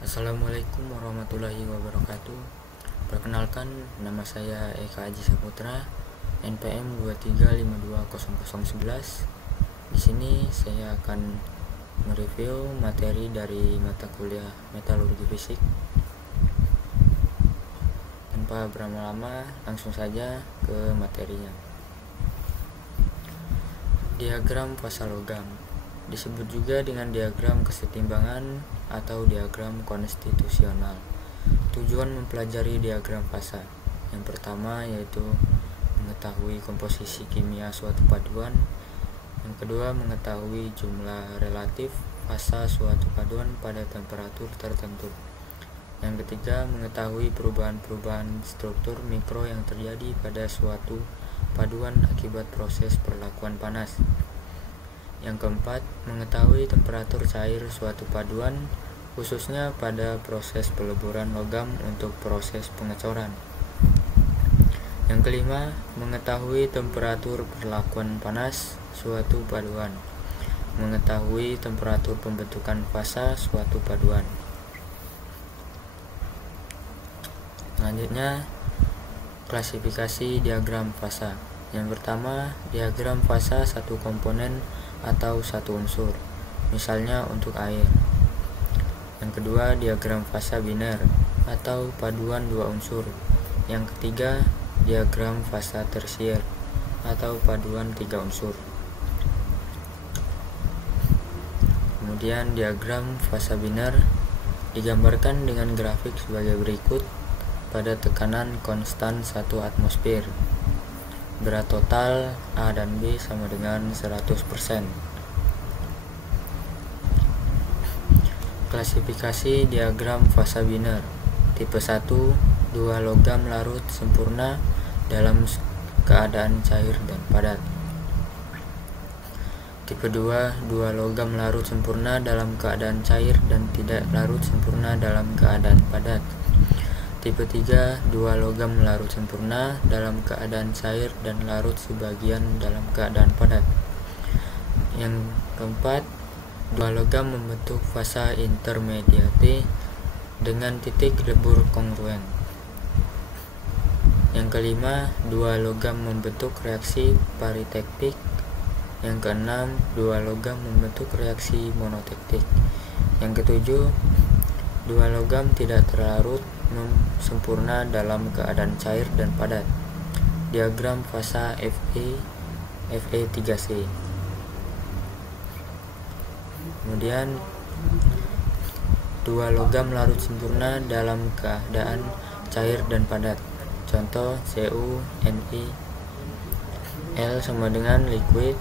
Assalamualaikum warahmatullahi wabarakatuh. Perkenalkan, nama saya Eka Aji Saputra, NPM 23520011. Di sini saya akan mereview materi dari mata kuliah Metalurgi Fisik. Tanpa berlama-lama, langsung saja ke materinya. Diagram fasa logam disebut juga dengan diagram kesetimbangan atau diagram konstitusional. Tujuan mempelajari diagram fasa yang pertama yaitu mengetahui komposisi kimia suatu paduan, yang kedua mengetahui jumlah relatif fasa suatu paduan pada temperatur tertentu, yang ketiga mengetahui perubahan-perubahan struktur mikro yang terjadi pada suatu paduan akibat proses perlakuan panas. Yang keempat, mengetahui temperatur cair suatu paduan, khususnya pada proses peleburan logam untuk proses pengecoran. Yang kelima, mengetahui temperatur perlakuan panas suatu paduan, mengetahui temperatur pembentukan fasa suatu paduan. Selanjutnya, klasifikasi diagram fasa. Yang pertama, diagram fasa satu komponen atau satu unsur, misalnya untuk air. Yang kedua, diagram fasa biner atau paduan dua unsur. Yang ketiga, diagram fasa tersier atau paduan tiga unsur. Kemudian diagram fasa biner digambarkan dengan grafik sebagai berikut. Pada tekanan konstan 1 atmosfer, berat total A dan B sama dengan 100%. Klasifikasi diagram fasa biner. Tipe 1, dua logam larut sempurna dalam keadaan cair dan padat. Tipe 2, dua logam larut sempurna dalam keadaan cair dan tidak larut sempurna dalam keadaan padat. Tipe 3, dua logam larut sempurna dalam keadaan cair dan larut sebagian dalam keadaan padat. Yang keempat, dua logam membentuk fasa intermediate dengan titik lebur kongruen. Yang kelima, dua logam membentuk reaksi paritektik. Yang keenam, dua logam membentuk reaksi monotektik. Yang ketujuh, dua logam tidak terlarut sempurna dalam keadaan cair dan padat. Diagram fasa Fe3C. Kemudian dua logam larut sempurna dalam keadaan cair dan padat. Contoh Cu, Ni, L sama dengan liquid,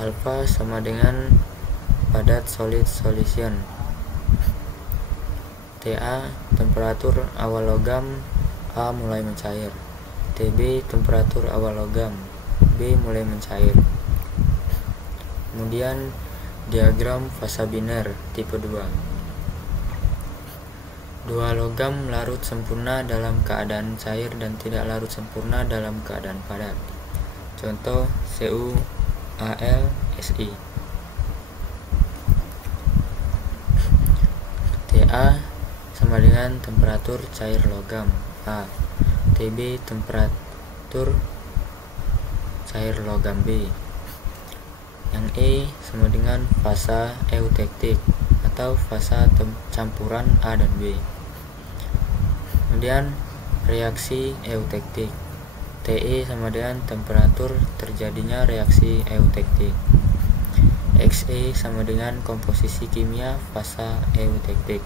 alpha sama dengan padat solid solution. Ta, temperatur awal logam A mulai mencair. Tb, temperatur awal logam B mulai mencair. Kemudian diagram fasa biner tipe 2. Dua logam larut sempurna dalam keadaan cair dan tidak larut sempurna dalam keadaan padat. Contoh Cu, Al, Si. Ta sama dengan temperatur cair logam A. Tb, temperatur cair logam B. Yang E sama dengan fasa eutektik atau fasa campuran A dan B. Kemudian reaksi eutektik. Te sama dengan temperatur terjadinya reaksi eutektik. Xe sama dengan komposisi kimia fasa eutektik.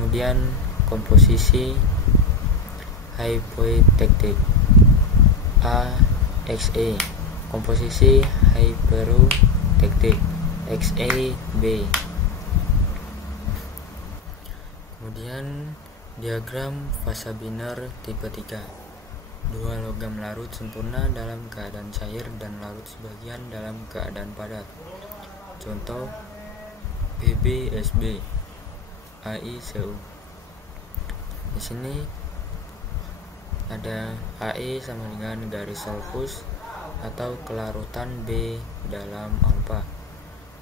Kemudian komposisi hypotektik. Xe, komposisi hyperotektik. Xab. Kemudian diagram fasa biner tipe 3. Dua logam larut sempurna dalam keadaan cair dan larut sebagian dalam keadaan padat. Contoh PbSb, AiCu. Di sini ada Ae sama dengan garis sulfus atau kelarutan B dalam alpha,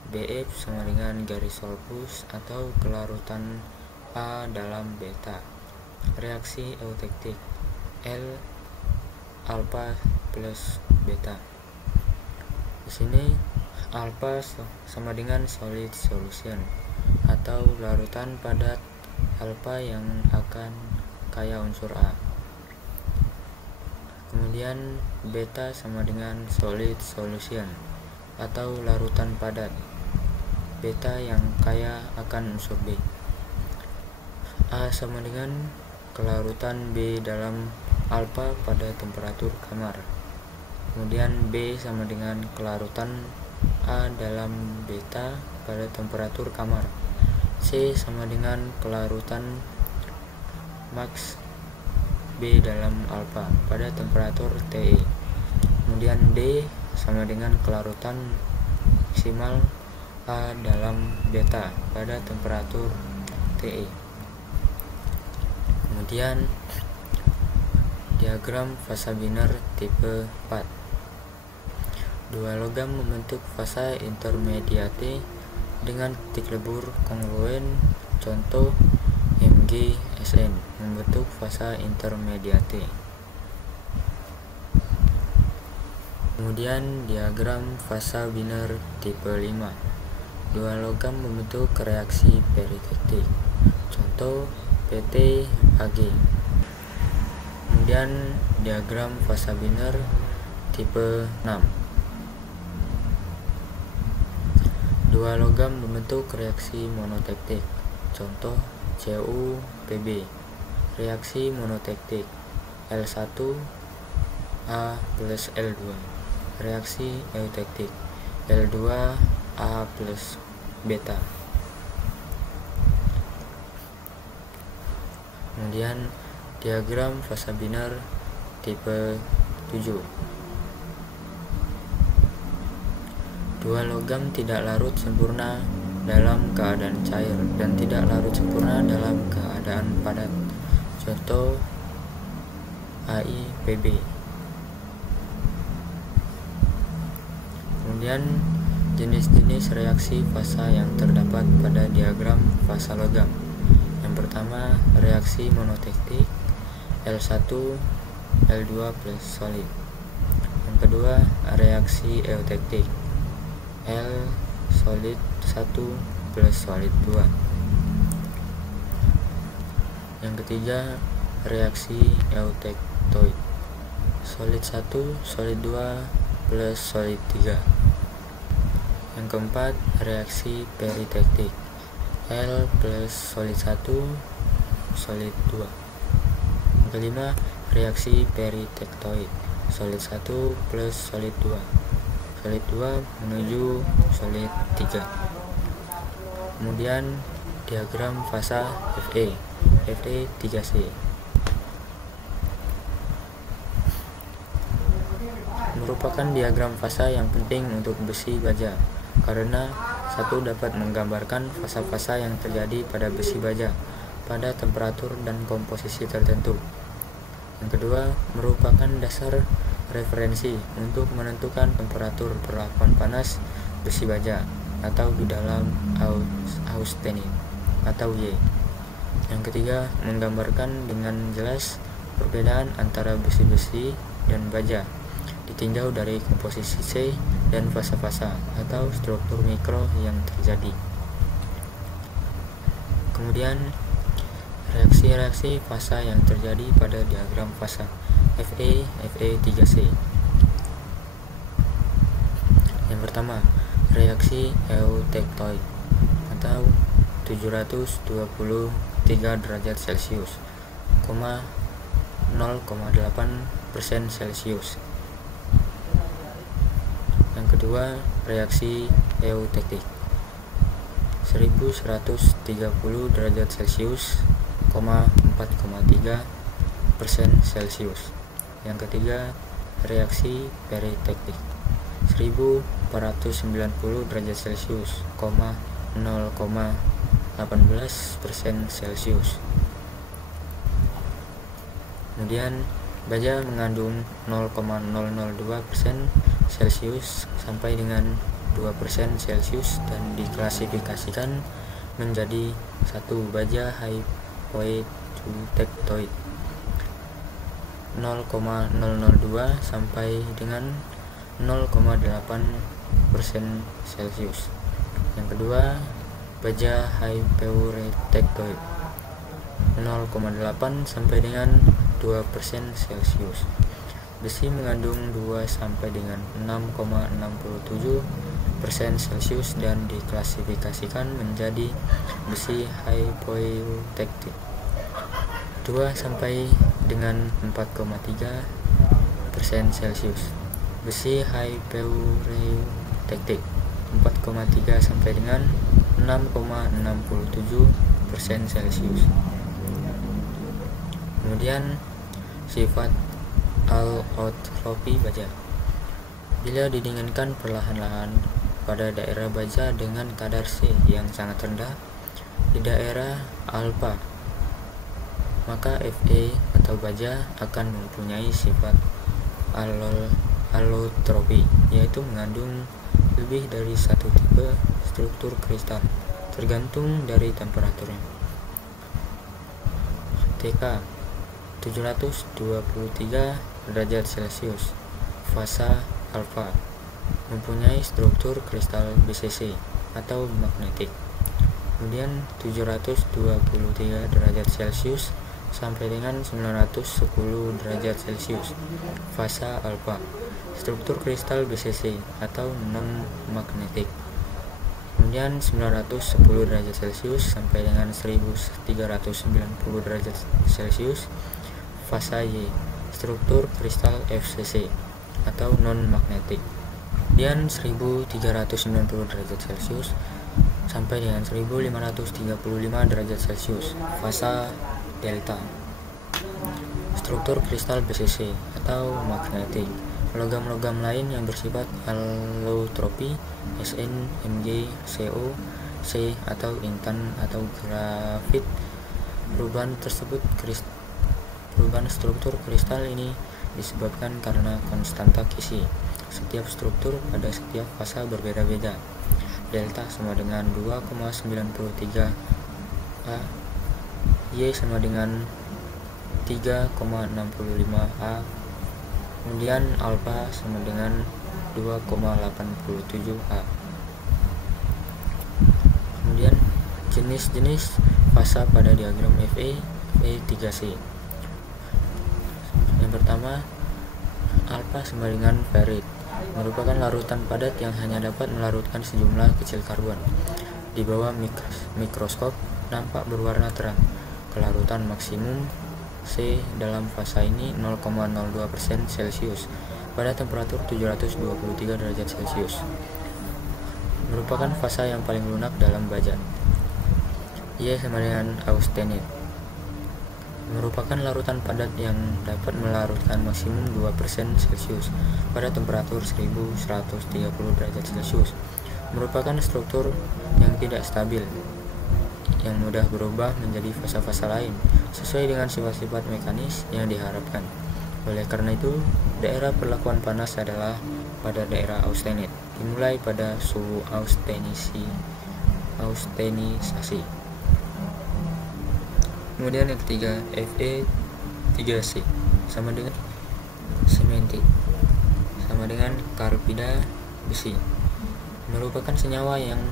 Bf sama dengan garis Solbus atau kelarutan A dalam beta. Reaksi eutektik L alpha plus beta. Di sini alpha sama dengan solid solution atau larutan padat alpha yang akan kaya unsur A. Kemudian beta sama dengan solid solution atau larutan padat beta yang kaya akan unsur B. A sama dengan kelarutan B dalam alpha pada temperatur kamar. Kemudian B sama dengan kelarutan A dalam beta pada temperatur kamar. C sama dengan kelarutan max B dalam alpha pada temperatur TE. Kemudian D sama dengan kelarutan maksimal A dalam beta pada temperatur TE. Kemudian diagram fasa biner tipe 4. Dua logam membentuk fasa intermediate dengan titik lebur kongruen. Contoh MgSN membentuk fasa intermediate. Kemudian diagram fasa biner tipe 5. Dua logam membentuk reaksi peritektik. Contoh PT Ag. Kemudian diagram fasa biner tipe 6. Dua logam membentuk reaksi monotektik. Contoh CuPb. Reaksi monotektik L1 A plus L2. Reaksi eutektik L2 A plus beta. Kemudian diagram fasa biner tipe 7. Dua logam tidak larut sempurna dalam keadaan cair dan tidak larut sempurna dalam keadaan padat. Contoh AiPb. Kemudian jenis-jenis reaksi fasa yang terdapat pada diagram fasa logam. Yang pertama, reaksi monotektik L1 L2 plus solid. Yang kedua, reaksi eutektik L solid 1 plus solid 2. Yang ketiga, reaksi eutektoid solid 1 solid 2 plus solid 3. Yang keempat, reaksi peritektik L plus solid 1 solid 2. Yang kelima, reaksi peritektoid solid 1 plus solid 2. Solid 2 menuju solid 3. Kemudian diagram fasa Fe 3C. Merupakan diagram fasa yang penting untuk besi baja karena satu dapat menggambarkan fasa-fasa yang terjadi pada besi baja pada temperatur dan komposisi tertentu. Yang kedua, merupakan dasar referensi untuk menentukan temperatur perlakuan panas besi baja atau di dalam austenit atau Y. Yang ketiga, menggambarkan dengan jelas perbedaan antara besi-besi dan baja ditinjau dari komposisi C dan fasa-fasa atau struktur mikro yang terjadi. Kemudian reaksi-reaksi fasa yang terjadi pada diagram fasa Fe 3C. Yang pertama, reaksi eutektoid atau 723 derajat Celcius, 0,8% Celcius. Yang kedua, reaksi eutektik 1130 derajat Celcius, 4,3% Celcius. Yang ketiga, reaksi peritektik 1490 derajat Celcius, 0,18% Celcius. Kemudian baja mengandung 0,002% Celcius sampai dengan 2% Celcius dan diklasifikasikan menjadi 1 baja hypotektoid 0,002 sampai dengan 0,8% Celcius. Yang kedua, baja hyperetektoid 0,8 sampai dengan 2% Celcius. Besi mengandung 2 sampai dengan 6,67% Celcius dan diklasifikasikan menjadi besi hypoeuktektik 2 sampai dengan 4,3% Celcius. Besi hypereuktektik 4,3 sampai dengan 6,67% Celcius. Kemudian sifat allotropi baja. Bila didinginkan perlahan-lahan pada daerah baja dengan kadar C yang sangat rendah di daerah alfa, maka Fe atau baja akan mempunyai sifat allotropi, yaitu mengandung lebih dari satu tipe struktur kristal tergantung dari temperaturnya. TK 723 derajat Celcius, fasa alfa, mempunyai struktur kristal BCC atau magnetik. Kemudian 723 derajat Celcius sampai dengan 910 derajat Celcius, fasa alfa, struktur kristal BCC atau non magnetik. Kemudian 910 derajat Celcius sampai dengan 1390 derajat Celcius, fasa Y, struktur kristal FCC atau non magnetik. Kemudian 1390 derajat Celcius sampai dengan 1535 derajat Celcius, fasa delta, struktur kristal BCC atau magnetik. Logam-logam lain yang bersifat allotropi, Sn, Mg, Co, C atau intan atau grafit. Perubahan struktur kristal ini disebabkan karena konstanta Kisi. Setiap struktur pada setiap fasa berbeda-beda. Delta sama dengan 2,93 A, Y sama dengan 3,65 A, kemudian alfa sama dengan 2,87 A. Kemudian jenis-jenis fasa pada diagram Fe, Fe3C. Yang pertama, alfa sama dengan ferrit, merupakan larutan padat yang hanya dapat melarutkan sejumlah kecil karbon. Di bawah mikroskop nampak berwarna terang. Kelarutan maksimum C dalam fasa ini 0,02% Celcius pada temperatur 723 derajat Celcius. Merupakan fasa yang paling lunak dalam baja. Y sama dengan austenit, merupakan larutan padat yang dapat melarutkan maksimum 2% Celcius pada temperatur 1130 derajat Celcius. Merupakan struktur yang tidak stabil, yang mudah berubah menjadi fasa-fasa lain sesuai dengan sifat-sifat mekanis yang diharapkan. Oleh karena itu, daerah perlakuan panas adalah pada daerah austenit, dimulai pada suhu austenisasi. Kemudian yang ketiga, Fe3C sama dengan sementit, sama dengan karbida besi, merupakan senyawa yang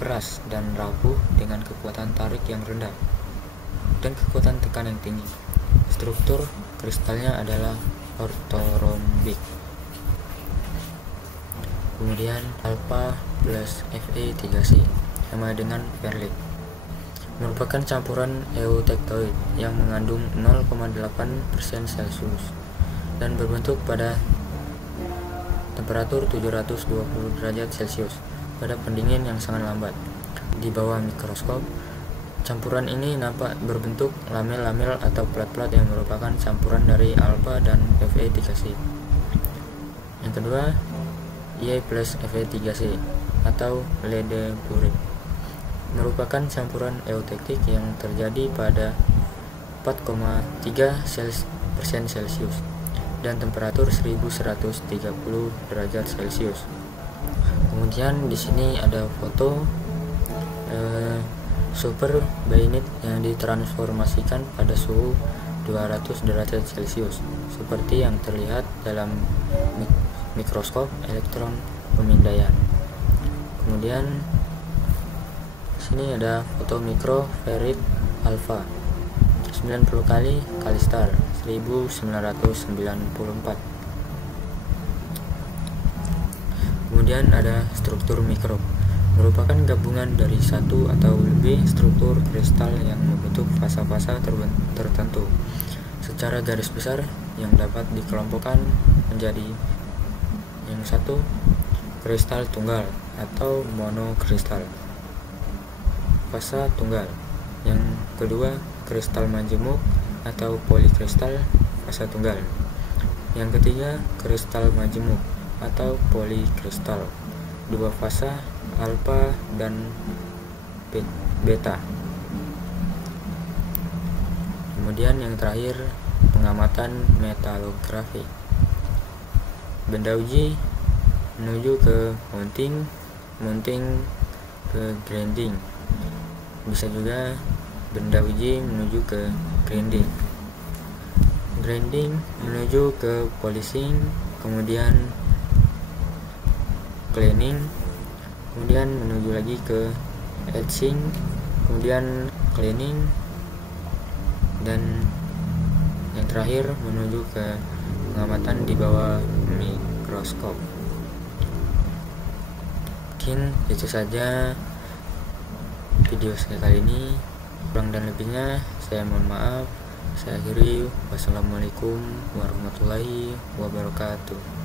keras dan rapuh dengan kekuatan tarik yang rendah dan kekuatan tekan yang tinggi. Struktur kristalnya adalah ortorombik. Kemudian alfa plus Fe3C sama dengan ferrit, merupakan campuran eutektoid yang mengandung 0,8% Celcius dan berbentuk pada temperatur 720 derajat Celcius pada pendingin yang sangat lambat. Di bawah mikroskop, campuran ini nampak berbentuk lamel-lamel atau plat-plat yang merupakan campuran dari alfa dan Fe3C. Yang kedua, Y plus Fe3C atau Ledebure, merupakan campuran eutektik yang terjadi pada 4,3% Celcius dan temperatur 1130 derajat Celcius. Kemudian di sini ada foto super bainit yang ditransformasikan pada suhu 200 derajat Celcius seperti yang terlihat dalam mikroskop elektron pemindaian. Kemudian sini ada foto mikroferrit alfa 90 kali Kalistar 1994. Kemudian ada struktur mikro, merupakan gabungan dari satu atau lebih struktur kristal yang membentuk fasa-fasa tertentu secara garis besar yang dapat dikelompokkan menjadi yang satu, kristal tunggal atau monokristal fasa tunggal, yang kedua, kristal majemuk atau polikristal fasa tunggal, yang ketiga, kristal majemuk atau polikristal dua fasa alfa dan beta. Kemudian yang terakhir, pengamatan metalografi. Benda uji menuju ke mounting ke grinding. Bisa juga benda uji menuju ke grinding menuju ke polishing, kemudian cleaning, kemudian menuju lagi ke etching, kemudian cleaning, dan yang terakhir menuju ke pengamatan di bawah mikroskop. Mungkin itu saja video saya kali ini. Kurang dan lebihnya saya mohon maaf. Saya akhiri. Wassalamualaikum warahmatullahi wabarakatuh.